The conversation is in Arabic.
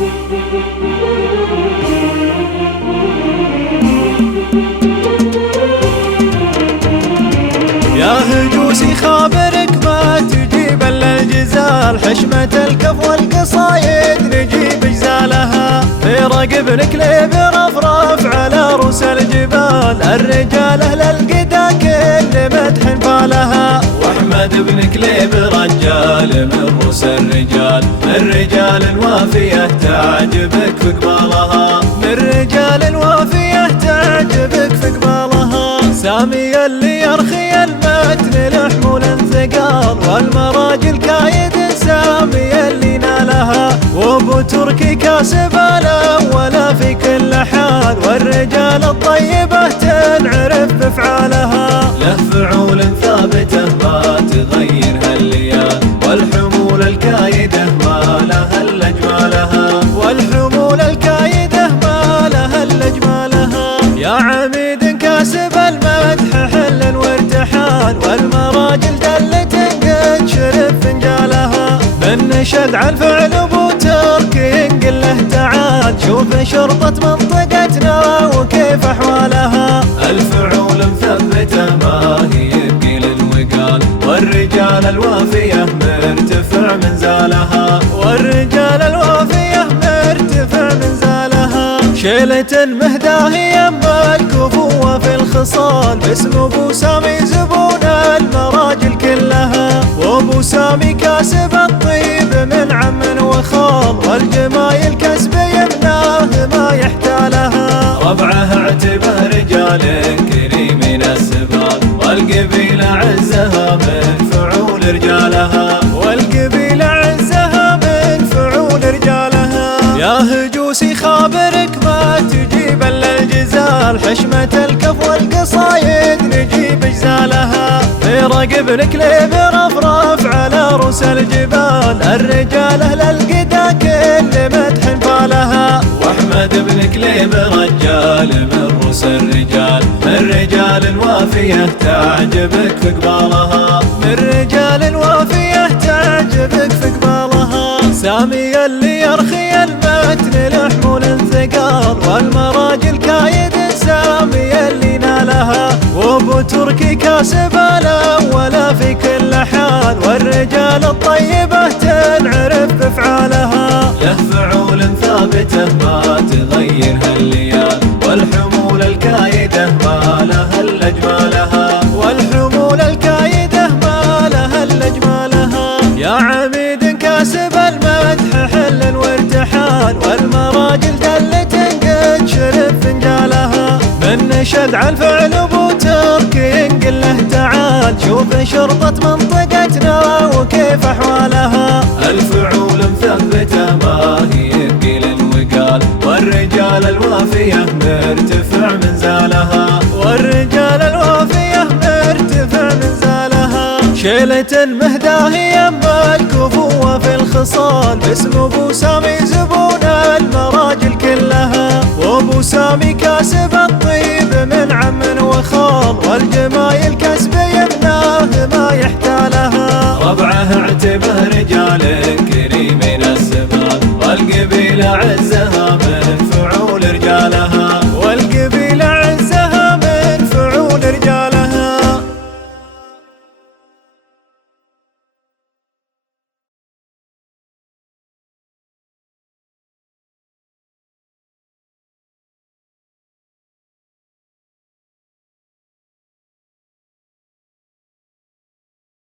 يا هجوسي خابرك ما تجيب الا الجزال، حشمة الكف والقصايد نجيب جزالها، في رقب نكلب رفرف على رؤوس الجبال، الرجال اهل القدا كل مدح فالها، واحمد بن كليب رجال من رؤوس الرجال، من رجال الوافية تعجبك في قبالها، من رجال الوافية تعجبك في قبالها، سامي اللي يرخي المتن لحمول ثقال، والمراجل كايد سامي اللي نالها، وابو تركي كاسب الاول في كل حال، والرجال الطيبة تنعرف بافعالها، له فعول ثابته ما تغيرها الليال، والحمول الكايده ما لها الا اجمالها، والحمول الكايده ما لها الا اجمالها، يا عميد كاسب المدح حل وارتحال، والمراجل دلت قد شرب فنجالها، من نشد عن فعل ابو تركي ينقل له تعال، شوف شرطة منطقتنا وكيف احوالها، الفعول مثبته ما هي بقيل وقال، والرجال الوافية مرتفع منزالها، والرجال الوافية مرتفع منزالها، شيلة مهداهية الكفوة في الخصال، باسم ابو سامي زبون المراجل كلها، وابو سامي كاسب الطيب من عم وخال، والجمايل كسب يمناه ما يحتالها، ربعه اعتبه رجال كريمين السبال، والقبيلة عزها من فعول رجالها، والقبيلة عزها من فعول رجالها، يا هجوسي خابرك ما تجيب الا الجزال، حشمة الكف والقصايد نجيب جزالها، في رقب نكلب رفرف على رؤوس الجبال، الرجال اهل القدا كل مدح فالها، واحمد بن كليب رجال من رؤوس الرجال، من رجال الوافية تعجبك في قبالها، من رجال الوافية تعجبك في قبالها، سامي اللي يرخي المتن لحمول ثقال، والمراجل كايد سامي اللي نالها، وابو تركي كاسب الاول في كل حال، والرجال الطيبة تنعرف بافعالها، له فعول ثابته ما تغيرها الليال، والحمول الكايده ما لها الا اجمالها، والحمول الكايده ما لها الا اجمالها، يا عميد كاسب المدح حل وارتحال، والمراجل دلت قد شرب فنجالها، من نشد عن فعل ابو تركي ينقل له تعال، شوف شرطة منطقتنا وكيف احوالها، الفعول مثبته ما هي بقيل وقال، والرجال الوافية مرتفع منزالها، والرجال الوافية مرتفع منزالها، شيلة مهداهية الكفوة في الخصال، باسم ابو سامي زبون المراجل كلها، وابو سامي كاسب الطيب من عم وخال، والجمايل كسب يمناه ما يحتالها، ربعه اعتبه رجال كريمين السبال، والقبيلة عزة